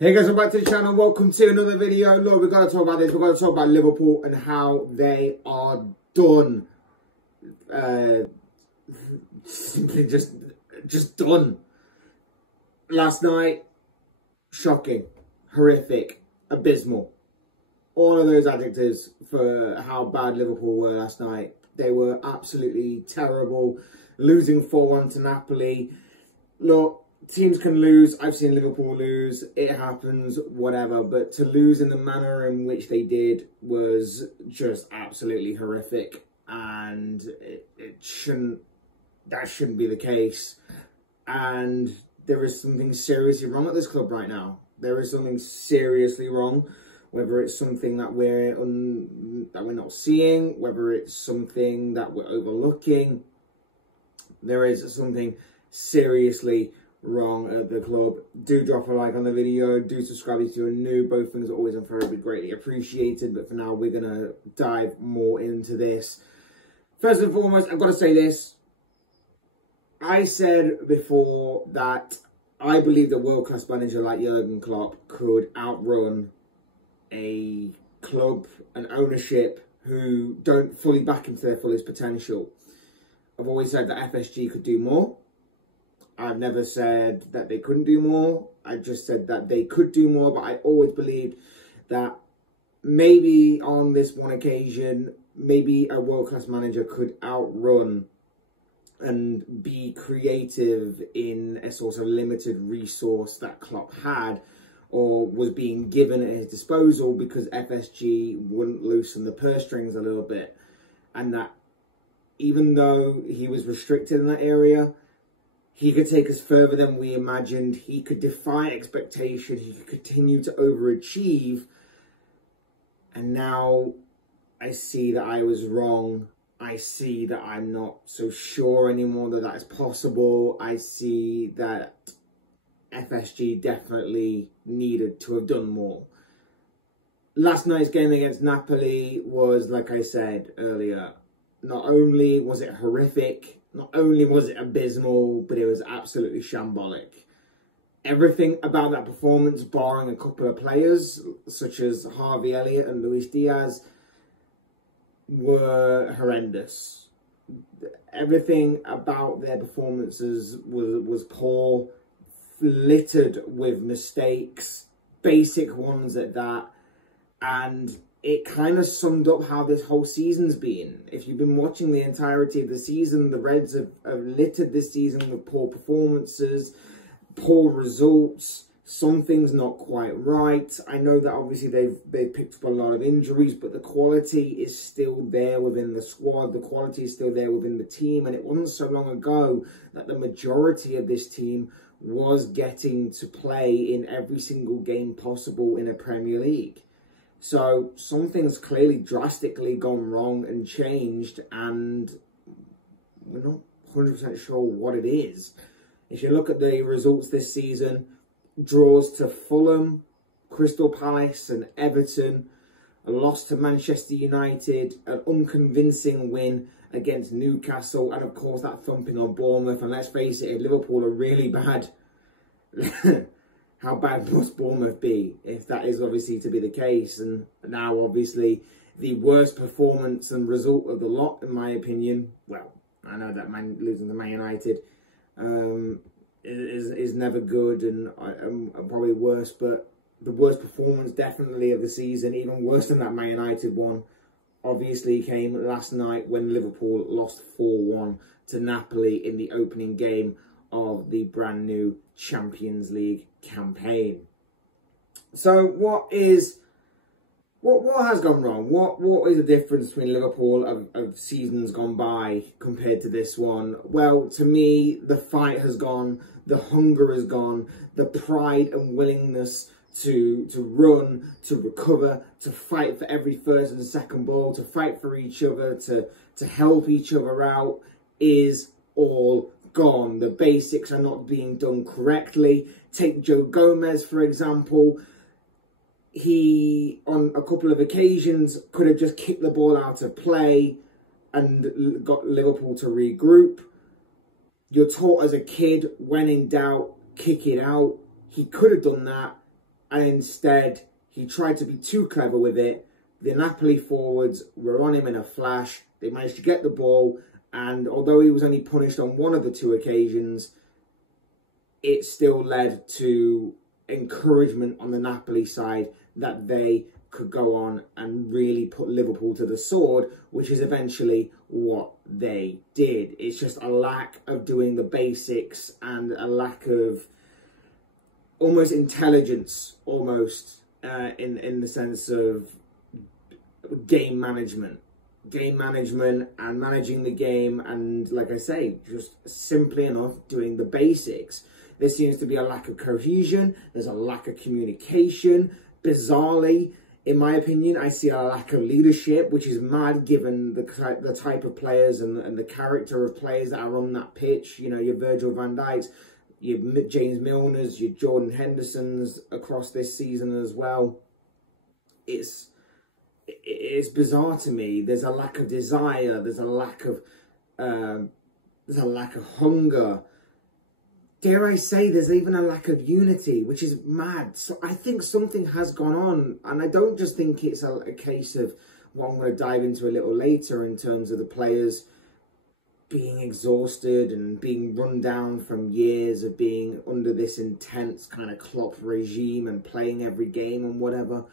Hey guys, welcome back to the channel. Welcome to another video. Look, we've got to talk about this. We've got to talk about Liverpool and how they are done. Simply just done. Last night, shocking, horrific, abysmal. All of those adjectives for how bad Liverpool were last night. They were absolutely terrible. Losing 4-1 to Napoli. Look, teams can lose. I've seen Liverpool lose. It happens, whatever. But to lose in the manner in which they did was just absolutely horrific. And that shouldn't be the case. And there is something seriously wrong at this club right now. There is something seriously wrong. Whether it's something that we're not seeing, whether it's something that we're overlooking, there is something seriously wrong at the club. Do drop a like on the video. Do subscribe if you're new. Both things are always and forever greatly appreciated. But for now, we're going to dive more into this. First and foremost, I've got to say this. I said before that I believe a world-class manager like Jurgen Klopp could outrun a club, an ownership who don't fully back into their fullest potential. I've always said that FSG could do more. I've never said that they couldn't do more. I just said that they could do more, but I always believed that maybe on this one occasion, maybe a world-class manager could outrun and be creative in a sort of limited resource that Klopp had or was being given at his disposal, because FSG wouldn't loosen the purse strings a little bit. And that even though he was restricted in that area, he could take us further than we imagined. He could defy expectation. He could continue to overachieve. And now I see that I was wrong. I see that I'm not so sure anymore that that is possible. I see that FSG definitely needed to have done more. Last night's game against Napoli was, like I said earlier, not only was it horrific, not only was it abysmal, but it was absolutely shambolic. Everything about that performance, barring a couple of players, such as Harvey Elliott and Luis Diaz, were horrendous. Everything about their performances was poor, littered with mistakes, basic ones at that, and it kind of summed up how this whole season's been. If you've been watching the entirety of the season, the Reds have littered this season with poor performances, poor results, something's not quite right. I know that obviously they've picked up a lot of injuries, but the quality is still there within the squad. The quality is still there within the team, and it wasn't so long ago that the majority of this team was getting to play in every single game possible in a Premier League. So something's clearly drastically gone wrong and changed, and we're not 100% sure what it is. If you look at the results this season, draws to Fulham, Crystal Palace and Everton, a loss to Manchester United, an unconvincing win against Newcastle, and of course that thumping on Bournemouth. And let's face it, if Liverpool are really bad, how bad must Bournemouth be if that is obviously to be the case? And now obviously the worst performance and result of the lot, in my opinion, well, I know that losing to Man United is never good and probably worse, but the worst performance definitely of the season, even worse than that Man United one, obviously came last night when Liverpool lost 4-1 to Napoli in the opening game of the brand new Champions League campaign. So what has gone wrong? What is the difference between Liverpool of seasons gone by compared to this one? Well, to me, the fight has gone, the hunger has gone, the pride and willingness to run, to recover, to fight for every first and second ball, to fight for each other, to help each other out is all gone. The basics are not being done correctly. Take Joe Gomez, for example. He, on a couple of occasions, could have just kicked the ball out of play and got Liverpool to regroup. You're taught as a kid, when in doubt, kick it out. He could have done that and instead he tried to be too clever with it. The Napoli forwards were on him in a flash. They managed to get the ball, and although he was only punished on one of the two occasions, it still led to encouragement on the Napoli side that they could go on and really put Liverpool to the sword, which is eventually what they did. It's just a lack of doing the basics and a lack of almost intelligence, in the sense of game management and managing the game, and like I say, just simply enough doing the basics. There seems to be a lack of cohesion. There's a lack of communication. Bizarrely, in my opinion, I see a lack of leadership, which is mad given the type of players and the character of players that are on that pitch. You know, your Virgil van Dijks, your James Milners, your Jordan Hendersons across this season as well. It's bizarre to me. There's a lack of desire. There's a lack of hunger. Dare I say, there's even a lack of unity, which is mad. So I think something has gone on, and I don't just think it's a case of what I'm going to dive into a little later in terms of the players being exhausted and being run down from years of being under this intense kind of Klopp regime and playing every game and whatever.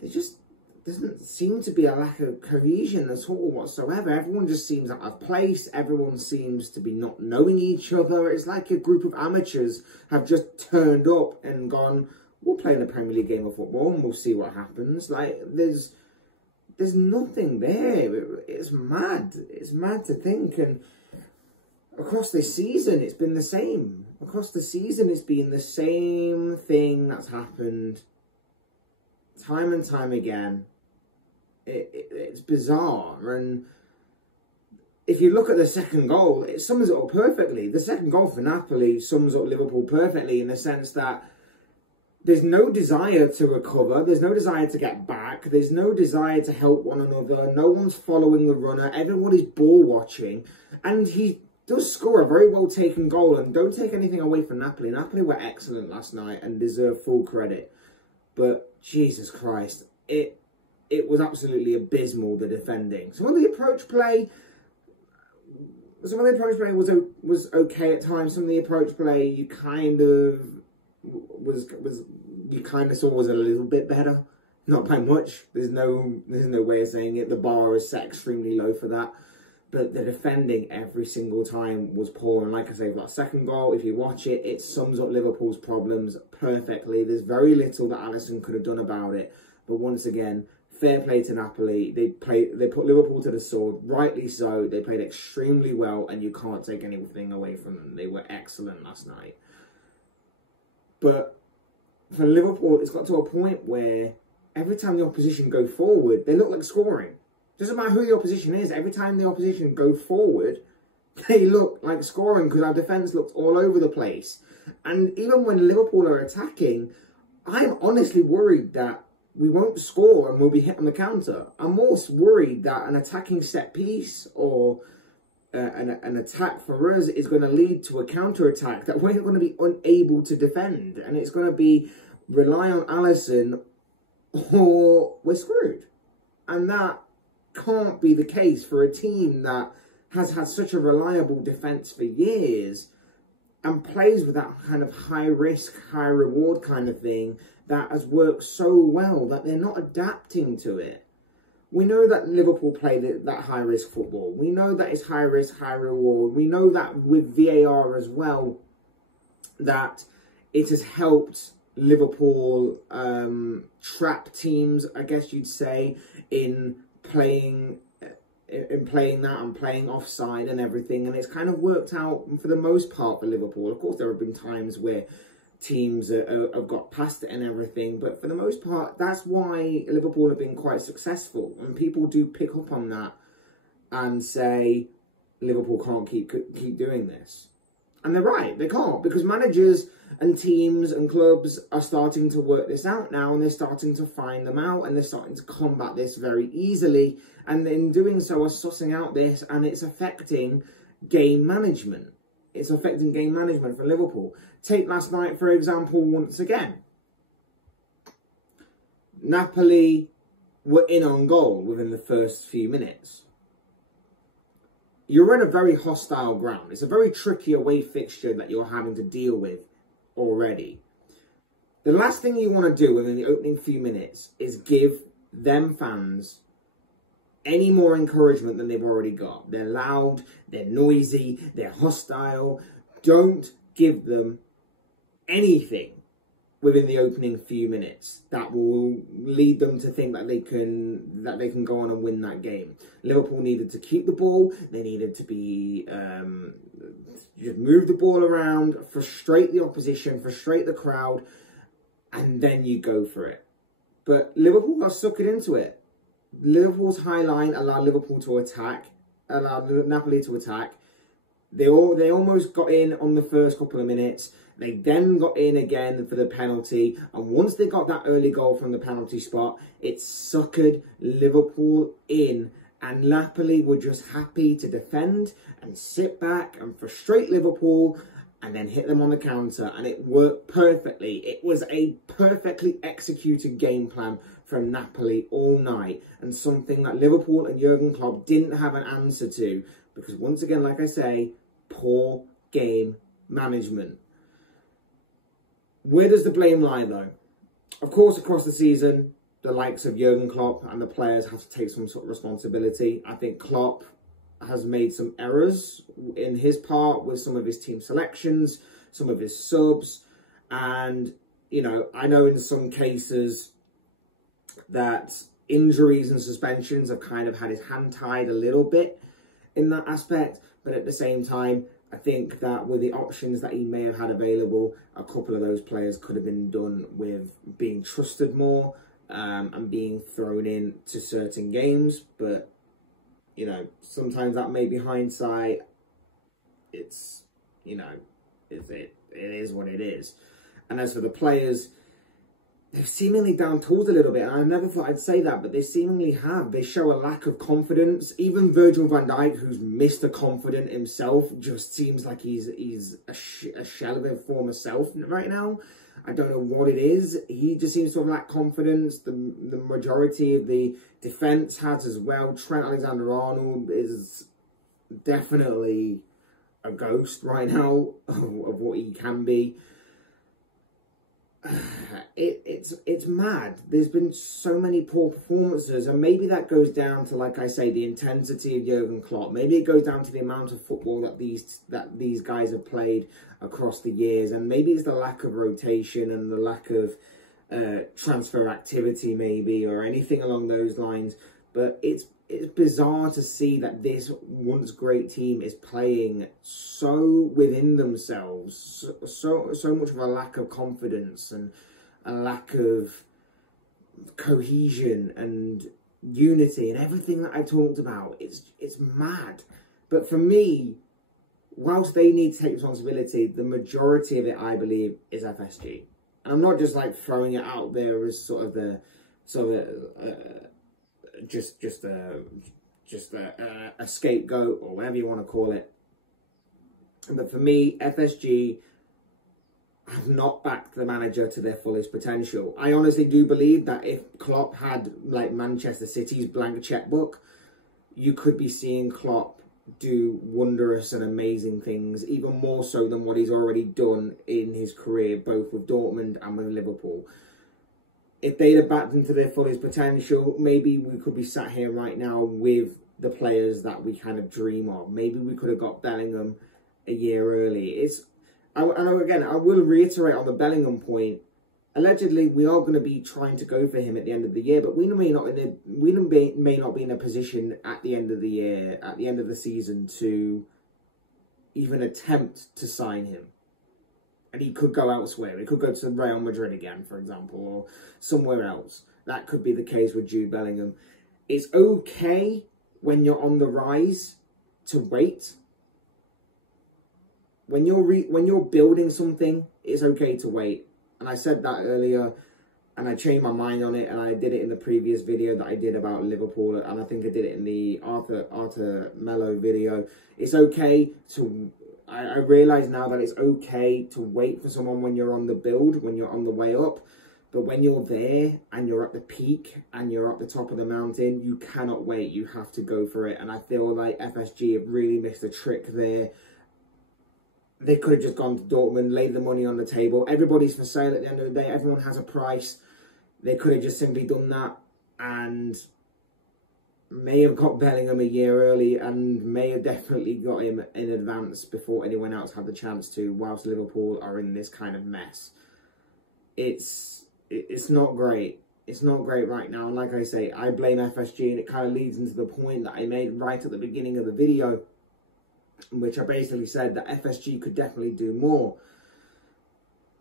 There just doesn't seem to be a lack of cohesion at all whatsoever. Everyone just seems out of place. Everyone seems to be not knowing each other. It's like a group of amateurs have just turned up and gone, we'll play in a Premier League game of football and we'll see what happens. Like, there's nothing there. It's mad. It's mad to think. And across this season, it's been the same. Across the season, it's been the same thing that's happened time and time again. It's bizarre. And if you look at the second goal, it sums it up perfectly. The second goal for Napoli sums up Liverpool perfectly in the sense that there's no desire to recover. There's no desire to get back. There's no desire to help one another. No one's following the runner. Everybody's ball watching. And he does score a very well taken goal. And don't take anything away from Napoli. Napoli were excellent last night and deserve full credit. But Jesus Christ, it was absolutely abysmal, the defending. Some of the approach play was okay at times. Some of the approach play you kind of saw was a little bit better. Not by much. There's no way of saying it. The bar is set extremely low for that. But the defending every single time was poor. And like I say, for that second goal, if you watch it, it sums up Liverpool's problems perfectly. There's very little that Alisson could have done about it. But once again, fair play to Napoli. They put Liverpool to the sword, rightly so. They played extremely well, and you can't take anything away from them. They were excellent last night. But for Liverpool, it's got to a point where every time the opposition go forward, they look like scoring. Doesn't matter who the opposition is. Every time the opposition go forward, they look like scoring because our defence looks all over the place. And even when Liverpool are attacking, I'm honestly worried that we won't score and we'll be hit on the counter. I'm more worried that an attacking set piece or an attack for us is going to lead to a counter-attack that we're going to be unable to defend. And it's going to be rely on Alisson or we're screwed. And that can't be the case for a team that has had such a reliable defence for years and plays with that kind of high risk, high reward kind of thing that has worked so well that they're not adapting to it. We know that Liverpool play that high risk football. We know that it's high risk, high reward. We know that with VAR as well, that it has helped Liverpool trap teams, I guess you'd say, in playing that and playing offside and everything, and it's kind of worked out for the most part for Liverpool. Of course, there have been times where teams have got past it and everything, but for the most part, that's why Liverpool have been quite successful. And people do pick up on that and say Liverpool can't keep doing this, and they're right. They can't, because managers and teams and clubs are starting to work this out now, and they're starting to find them out, and they're starting to combat this very easily, and in doing so are sussing out this, and it's affecting game management. It's affecting game management for Liverpool. Take last night, for example, once again. Napoli were in on goal within the first few minutes. You're in a very hostile ground. It's a very tricky away fixture that you're having to deal with already. The last thing you want to do within the opening few minutes is give them fans any more encouragement than they've already got. They're loud, they're noisy, they're hostile. Don't give them anything within the opening few minutes that will lead them to think that they can go on and win that game. Liverpool needed to keep the ball. They needed to be just move the ball around, frustrate the opposition, frustrate the crowd, and then you go for it. But Liverpool got suckered into it. Liverpool's high line allowed Liverpool to attack, allowed Napoli to attack. They almost got in on the first couple of minutes. They then got in again for the penalty. And once they got that early goal from the penalty spot, it suckered Liverpool in. And Napoli were just happy to defend and sit back and frustrate Liverpool and then hit them on the counter. And it worked perfectly. It was a perfectly executed game plan from Napoli all night. And something that Liverpool and Jurgen Klopp didn't have an answer to. Because once again, like I say, poor game management. Where does the blame lie, though? Of course, across the season, the likes of Jurgen Klopp and the players have to take some sort of responsibility. I think Klopp has made some errors in his part with some of his team selections, some of his subs. And, you know, I know in some cases that injuries and suspensions have kind of had his hand tied a little bit in that aspect. But at the same time, I think that with the options that he may have had available, a couple of those players could have been done with being trusted more and being thrown in to certain games. But, you know, sometimes that may be hindsight. It's, you know, it is what it is. And as for the players, they've seemingly down tools a little bit. And I never thought I'd say that, but they seemingly have. They show a lack of confidence. Even Virgil van Dijk, who's Mr. Confident himself, just seems like he's a shell of his former self right now. I don't know what it is. He just seems to have lacked confidence. The majority of the defence has as well. Trent Alexander-Arnold is definitely a ghost right now of what he can be. It's mad. There's been so many poor performances, and maybe that goes down to, like I say, the intensity of Jurgen Klopp. Maybe it goes down to the amount of football that these guys have played across the years, and maybe it's the lack of rotation and the lack of transfer activity, maybe, or anything along those lines. But it's bizarre to see that this once great team is playing so within themselves, so much of a lack of confidence and a lack of cohesion and unity and everything that I talked about. It's mad. But for me, whilst they need to take responsibility, the majority of it, I believe, is FSG. And I'm not just like throwing it out there as just a scapegoat or whatever you want to call it. But for me, FSG have not backed the manager to their fullest potential. I honestly do believe that if Klopp had like Manchester City's blank checkbook, you could be seeing Klopp do wondrous and amazing things, even more so than what he's already done in his career, both with Dortmund and with Liverpool. If they'd have backed into their fullest potential, maybe we could be sat here right now with the players that we kind of dream of. Maybe we could have got Bellingham a year early. I will reiterate on the Bellingham point. Allegedly, we are going to be trying to go for him at the end of the year, but we may not be in a position at the end of the year, at the end of the season, to even attempt to sign him. And he could go elsewhere. He could go to Real Madrid again, for example, or somewhere else. That could be the case with Jude Bellingham. It's okay when you're on the rise to wait. When you're building something, it's okay to wait. And I said that earlier, and I changed my mind on it, and I did it in the previous video that I did about Liverpool, and I think I did it in the Arthur Mello video. It's okay to... I realise now that it's okay to wait for someone when you're on the build, when you're on the way up. But when you're there and you're at the peak and you're at the top of the mountain, you cannot wait. You have to go for it. And I feel like FSG have really missed a trick there. They could have just gone to Dortmund, laid the money on the table. Everybody's for sale at the end of the day. Everyone has a price. They could have just simply done that and may have got Bellingham a year early and may have definitely got him in advance before anyone else had the chance to, whilst Liverpool are in this kind of mess. It's not great. It's not great right now. And like I say, I blame FSG, and it kind of leads into the point that I made right at the beginning of the video, in which I basically said that FSG could definitely do more.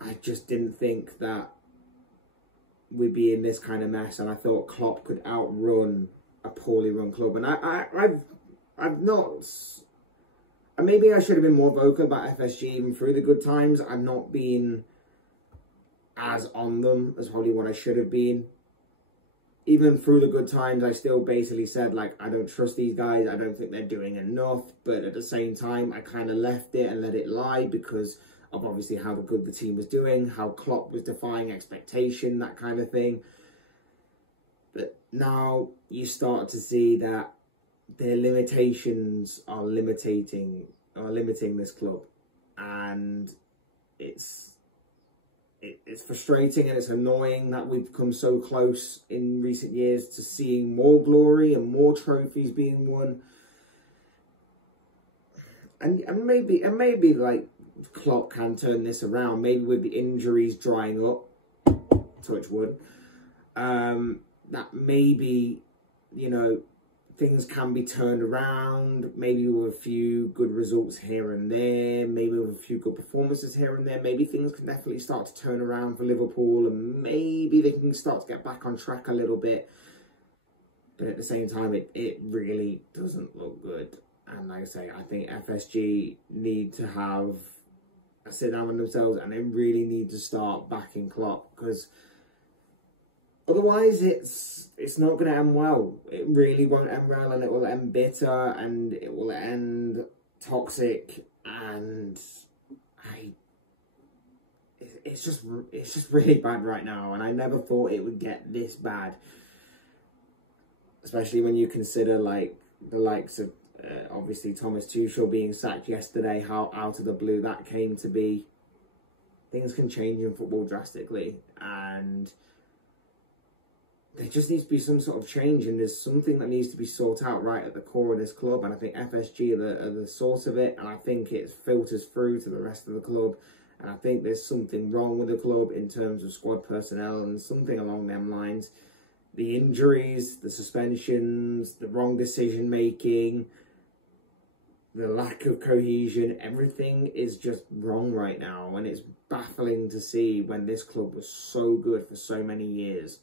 I just didn't think that we'd be in this kind of mess, and I thought Klopp could outrun a poorly run club. And I've not... And maybe I should have been more vocal about FSG even through the good times. I've not been as on them as probably what I should have been. Even through the good times, I still basically said, like, I don't trust these guys. I don't think they're doing enough. But at the same time, I kind of left it and let it lie because of obviously how good the team was doing, how Klopp was defying expectation, that kind of thing. But now you start to see that their limitations are limiting this club. And it's frustrating and it's annoying that we've come so close in recent years to seeing more glory and more trophies being won. And maybe like Klopp can turn this around. Maybe with the injuries drying up, touch wood, that maybe, you know, things can be turned around, maybe with a few good results here and there, maybe with a few good performances here and there. Maybe things can definitely start to turn around for Liverpool and maybe they can start to get back on track a little bit. But at the same time, it really doesn't look good. And like I say, I think FSG need to have a sit down with themselves and they really need to start backing Klopp, because otherwise, it's not going to end well. It really won't end well, and it will end bitter, and it will end toxic, and it's just really bad right now. And I never thought it would get this bad, especially when you consider like the likes of obviously Thomas Tuchel being sacked yesterday. How out of the blue that came to be. Things can change in football drastically, and there just needs to be some sort of change, and there's something that needs to be sorted out right at the core of this club. And I think FSG are the source of it, and I think it filters through to the rest of the club. And I think there's something wrong with the club in terms of squad personnel and something along them lines. The injuries, the suspensions, the wrong decision making, the lack of cohesion, everything is just wrong right now. And it's baffling to see when this club was so good for so many years.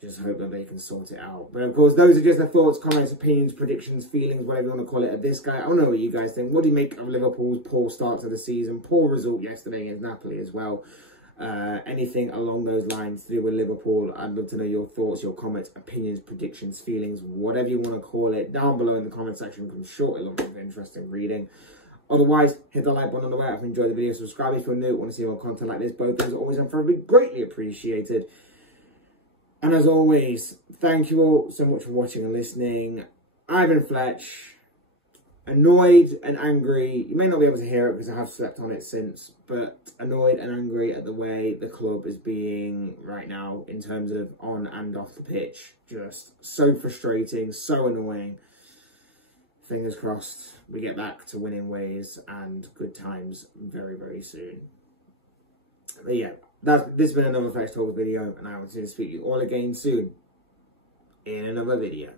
Just hope that they can sort it out. But of course, those are just the thoughts, comments, opinions, predictions, feelings, whatever you want to call it, of this guy. I don't know what you guys think. What do you make of Liverpool's poor start to the season? Poor result yesterday against Napoli as well. Anything along those lines to do with Liverpool, I'd love to know your thoughts, your comments, opinions, predictions, feelings, whatever you want to call it, down below in the comment section. I'm sure it'll be interesting reading. Otherwise, hit the like button on the way up if you enjoyed the video. Subscribe if you're new, want to see more content like this. Both things are always and forever greatly appreciated. And as always, thank you all so much for watching and listening. I've been Fletch. Annoyed and angry. You may not be able to hear it because I have slept on it since. But annoyed and angry at the way the club is being right now in terms of on and off the pitch. Just so frustrating, so annoying. Fingers crossed we get back to winning ways and good times very, very soon. But yeah. This has been another Flex Talk video, and I will see you all again soon in another video.